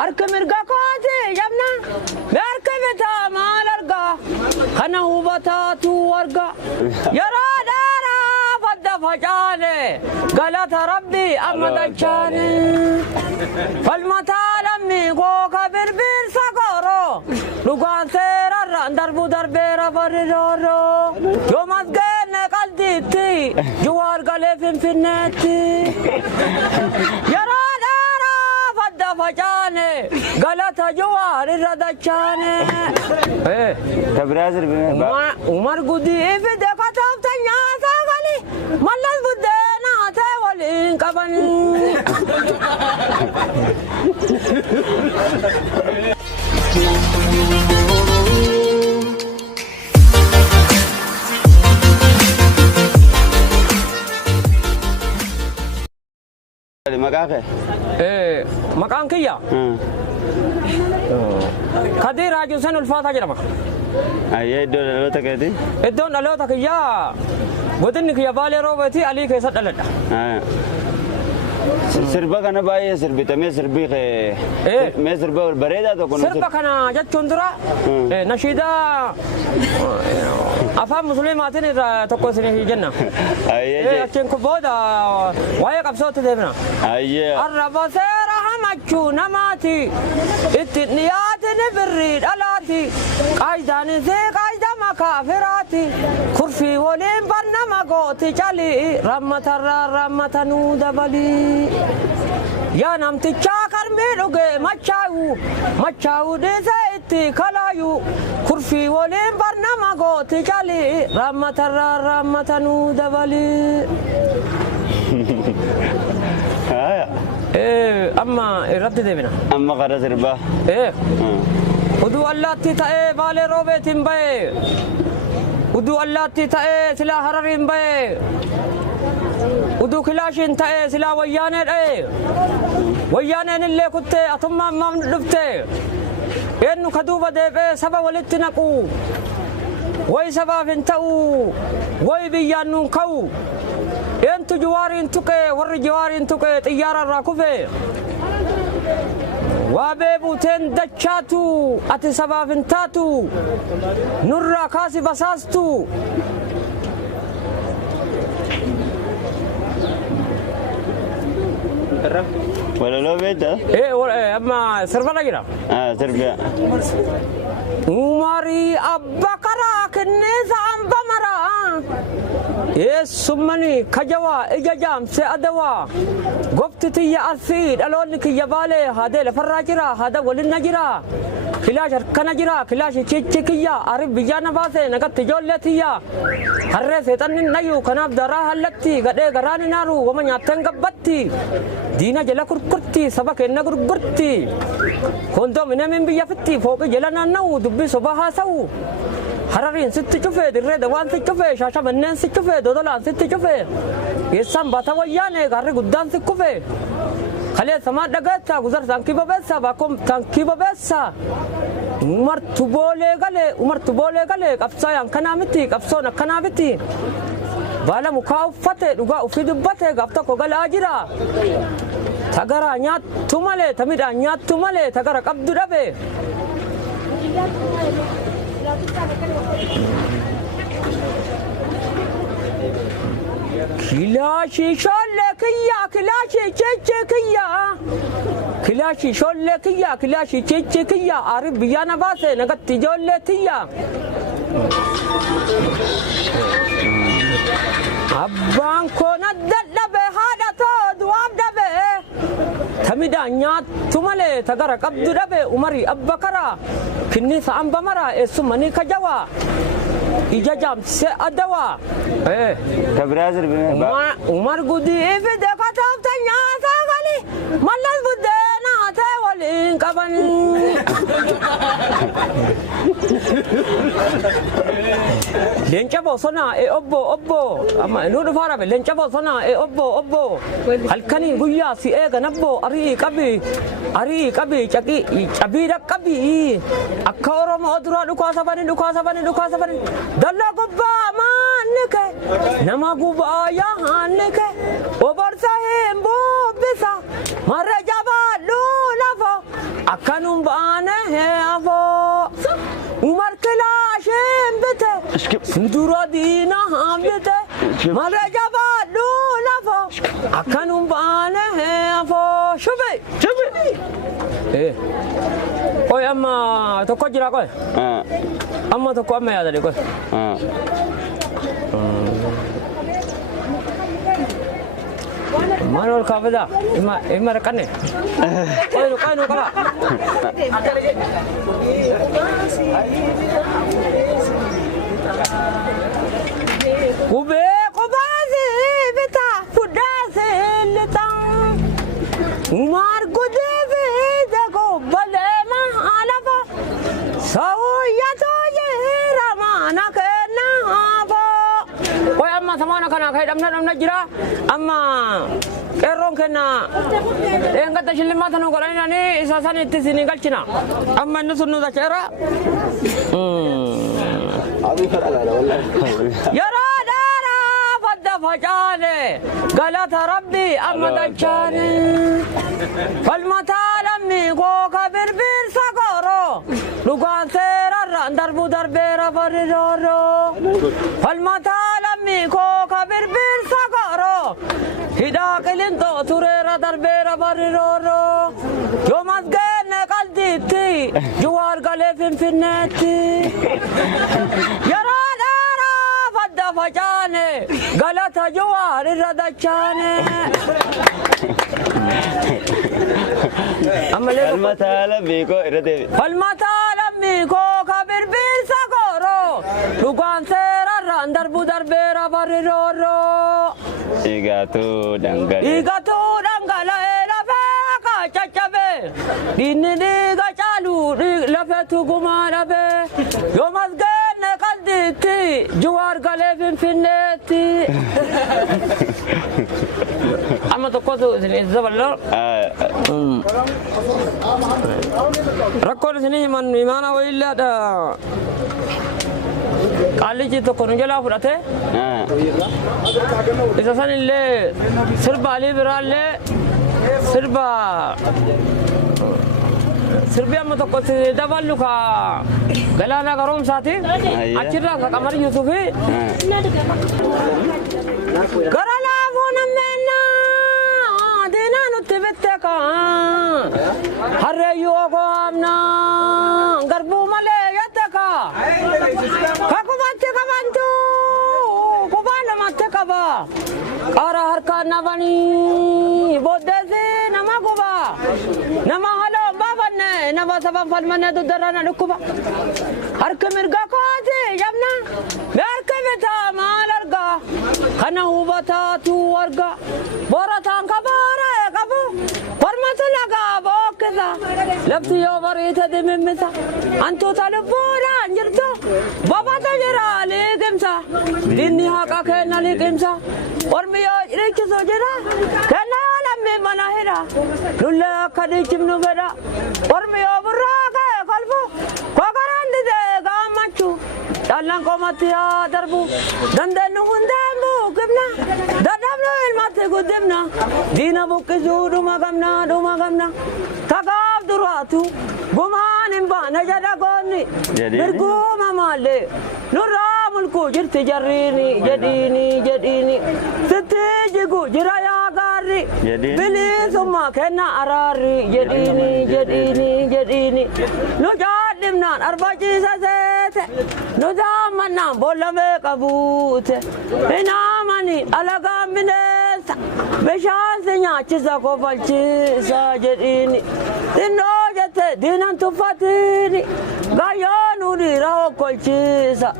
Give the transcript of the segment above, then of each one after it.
harka mirga kooti jamna harka bitaa maal argaa kana hubataatu argaa yaraa dheeraa fadda facaane galata rabbii amma dachaane falmataa lammii kooka birbirsa koroo dhugaan seerarraan darbu darbeera faridooroo yoo masgeenne qaldiitti juwaar galee finfinneetti yaraa dheeraa fadda facaane galata juwaar irra dachaane umar gudii fide kataafta nyaataa gali mallas buddeenaa ta'e waliin qaban maqaan kiyya Kadir Raaju Sen ulfaataa jedhama. Iddoon dhaloota keeti? Iddoon dhaloota kiyyaa godinni kiyya Baalee Roobeetii Alii keessa dhaladha. Sirba kana baay'ee sirbitamee sirbii mee sirba bareedaa tokko sirba kana jechuun dura nashiidaa afaan musliimaatiin irraa tokko isinii jenna. Achiin kun booda waa'ee qabsootti deemna. Arraba seera hamachuu namaati itti dhiyaatin birrii dhalaati qaayidaanisee qaayidama kaafiraati kurfii waliin barnama gooti calii rammatarraa rammatanuu dabalii. yaa namtichaa karmii dhugee machaa'uu dhiisee itti kalaayu kurfii waliin barnama gooti calii rammatarraa rammatanuu dabalii. amma irratti deemina. Amma qara sirbaa. Uduu allaatti ta'ee Baalee Roobeetiin bahee uduu allaatti ta'ee silaa Harariin bahee uduu kilaashiin ta'ee silaa wayyaanee dha'ee wayyaaneen illee kuttee atummaan maamni dhuftee eenyu ka duuba deebi'ee saba walitti naqu way sabaaf hin ta'u way biyyaan nuun ka'u eentu Jawaariin tuqee warri Jawaariin tuqee xiyyaararraa kufee waa beebuuteen dachaatu ati sabaaf hin taatu nurraa kaasi basaastu. Walaloo beektaa? Amma sirba jira. Sirba. Umarii abba karaa kenneessa amba maraa. Eessumani kajawaa ija jaamsee adawaa. Gofti tiyya asii dhaloonni kiyya Baalee haadee lafarraa jira haada waliin jira. Kilaash harkana jira kilaash chichi kiyya arif biyyaa na baasee nagatti ijoollee tiyya. Harree seexanni nayyuu kanaaf daraa hallatti gadhee garaan hin aaru wama nyaatteen gabbatti. Diina jala kurkurti saba kenna gurgurti. Kondominiyeemiin biyya fitti fooqii jala naanna'u dubbii sobaa haasa'u. Harariin sitti cufee dirree dawaan si cufee shaashamanneen si cufee dodolaan sitti cufee geessaan baata wayyaanee gaarri guddaan si kufee kalee samaa dhagaattaa guzar taankii bobeessaa baakkoom taankii bobeessaa umartu boolee galee qabsaayaan kanaa miti qabsoon akkanaa miti baala mukaa uffatee dhugaa ufii dubbatee gaaf tokko galaa jira tagaraa nyaattu malee tamidhaan nyaattu malee tagara qabdu dhabe. Kilaashi sholle kiyya kilaashi cheche kiyya kilaashi sholle kiyya kilaashi cheche kiyya arif biyyaa na baasee nagatti ijoollee tiyya. Abbaan koo na dadhabe haadha too du'aaf dhabe tamidhaan nyaattu malee tagara qabdu dhabe umarii abba karaa kinniisa amba maraa eessumanii kajawaa. ija jaamse adawaa. Kabiraa sirbine. Umar gudii fide kataafta nyaataa gali mallas buddeenaa ta'e waliin qaban. Leenca bosonaa obbo amma nu dhufaa rabe leenca bosonaa obbo halkanii guyyaa si eegan abbo arii qabi cabii dhaqqabi akka Oromoo duraa dhukaa sabani dalla gubbaa maanni kee nama gubbaa yaanni kee oborsa hin bubbisa marra jabaadhu lafa أكنوا بأنا هافو عمر كلاشين بته سندورا دينا هم بته مرة جبال لولافو أكنوا بأنا هافو شوفي إيه كوي أما تكو جرا كوي أما تكو أما يا دلي كوي Manul kabeda, ima rekane. Kau nu kala. Kube kubasi beta pudase letang. Umar kude beta ko bale mahalafa. Sauya to ye ramana kena abo. Kau amma samana kana kai damna jira. Amma erong kena yang kata silima tanu korang ini isasan itu sini kalcina amma nu sunu da cara ya radara fadda fajane galata rabbi amma dachane falmatalammi ko kabir bir sagoro lugan serarra darbu darbera fariroro falmatalammi ko kabir bir sagoro hida kelinto turera darbera bariroro yomas gene kalditi juwar gale finfinneti yara dara fadda fajane galata juwar radachane المثال بيكو إردي المثال بيكو كبير بيسكورو لوكان سيرا دربو دربيرا bariroro Igatu danggal elafeka cacabe dini diga calu lafetu gumarabe yomas gene kalditi juwar gale finfinneti amma to kotu sini zaballo rakkol sini man imana wa illa da kali ji to kono jala furate isa sanille sirba ali biralle sirba sirbiya mata ko daballu ka galana garom sati achira ka kamar yusufi garala wona menna dena no tebeteka harre yogo amna garbu male yataka kakubatte kabantu kubana matte kaba ara harka nabani bodese nama kuba nama halo babanne nama sabab falmane to darana dukuba harka mirga kote yamna harka beta malarga kana hubata tu warga boratan kabare kabu farmatu laga bokza labsi yo barita de memsa antu talbura anjirto baba tajira legimsa dinni haqa kana legimsa ormiyo ireki sojera kana lamme manahira lulla kadi chimnu beda ormiyo buraka kalbu kogarandi de gamachu dalan komatiya darbu dandanu hundambu gibna dadabno ilmate gudimna dina bukizu duma gamna tagab duratu gumanin bana jada gonni birguma male nurra mulku jirti jarrini jadini sittijigu jiraya gari bili summa kenna arari jadini no jadimnan arbaji sasete no zamanna bolame kabute inamani alaga minesa beshansenya chiza kofalchisa jadini dino jate dinan tufatini gayanu diraho kolchisa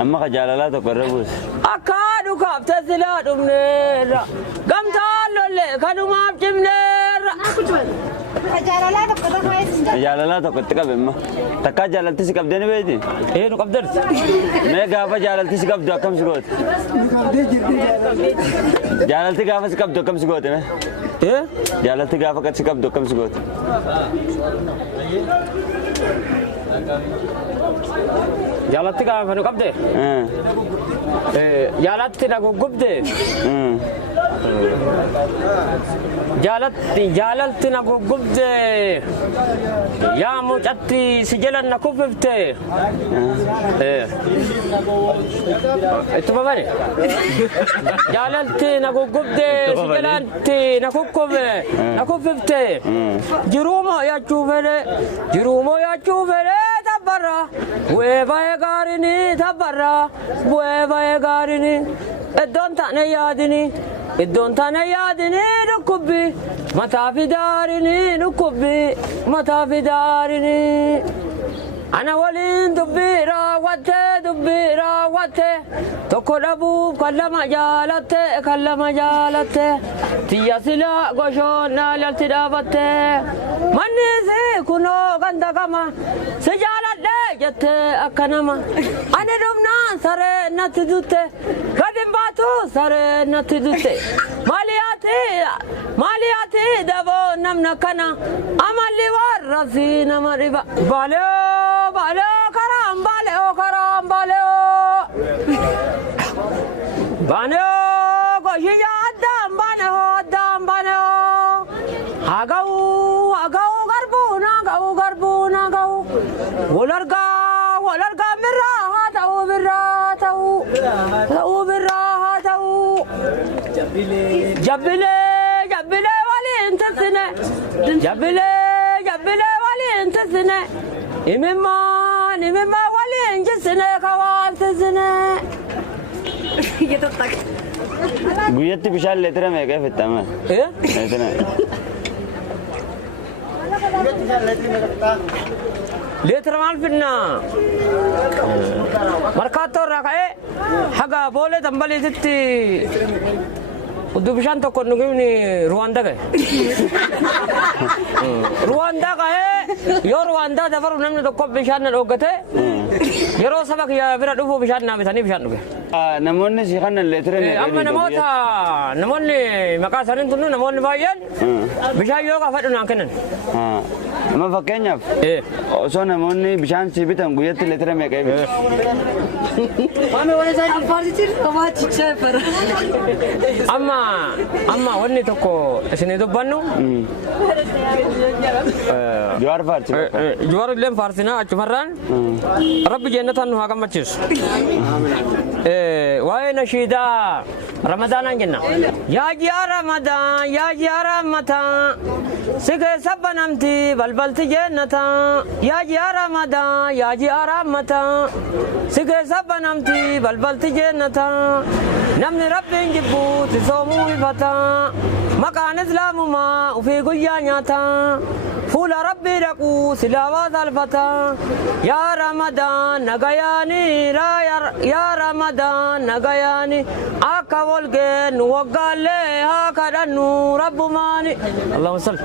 أما خجالة تقربوس أكادو كابتا سلادو منيرا قمتالو اللي كانوا ما بجمنيرا خجالة تقرب إما تكا جالتي سكاب ديني بيتي إيه نو قبدرت मैं गावा जालती से कब दो कम से गोत जालती गावा से कब दो कम से गोत है إيه जालती गावा का से कब दो कम से गोत جالتي كا فنو قبدة إيه جالتي ناقو قبدة jaalalti na gugubde yaa mucatti si jalan na kuffifte ittuma bane jaalalti na gugubde si jalanti na kuffifte jiruumo yaachuu fedhe tabbarra bu'ee baay'ee gaarini tabbarra bu'ee baay'ee gaarini iddoon taane yaadini dhukkubbi mataa fi daarini ana waliin dubbii raawwatte tokko dhabuuf kan lama jaalatte tiyya silaa goshoon naalalti dhaabatte manni si kunoo ganda gama si jaaladhe jette akka nama ani dhumnaan saree natti dutte gadin baatu saree natti dutte maaliyaati daboo namna kana amalli warra si nama dhiba Baleo karam Baneo Goshiya Adam Baneo Agau garbuna Walarga mirra tau Jabile wali intasine Imimma wali injisine kawantisine Guyyatti bishaan leetira meeqa fittama? leetira maal finna markaatoo irraa ka'ee haga boolee dambaliititti uddu bishaan tokko nugimni Ruwaandaa ga'e. Ruwaandaa ga'ee yoo Ruwaandaa dabaru namni tokko bishaan na dhoggate yeroo saba kiyya bira dhufu bishaan naa bitanii bishaan dhuge. Namoonni si kannan leetira amma namoonni maqaa isaanii tunnu namoonni baay'een bishaan yoo gaafadhu naan kennan. Amma fakkeenyaaf osoo namoonni bishaan si bitan guyyatti leetira meeqa bitu? amma wanni tokko isinii dubbannu Jawaar faarsi Jawaar illeen faarsinaa achumarraan rabbi jannatan nu haa gammachiisu waa'ee nashiidaa ramadaanaan jenna yaa ji'a ramadaan si keessa banamti balbalti jannatan yaa ji'a ramadaan si keessa banamti balbalti jannatan namni rabbiin jibbuuti soomuu ifata maqaan islaamumaa ufii guyyaa nyaata fuula rabbii dhaquu silaawaa salfata yaa ramadaan nagayaani akka walgeen waggaallee haa kadhannu rabbumaani Allahumma salli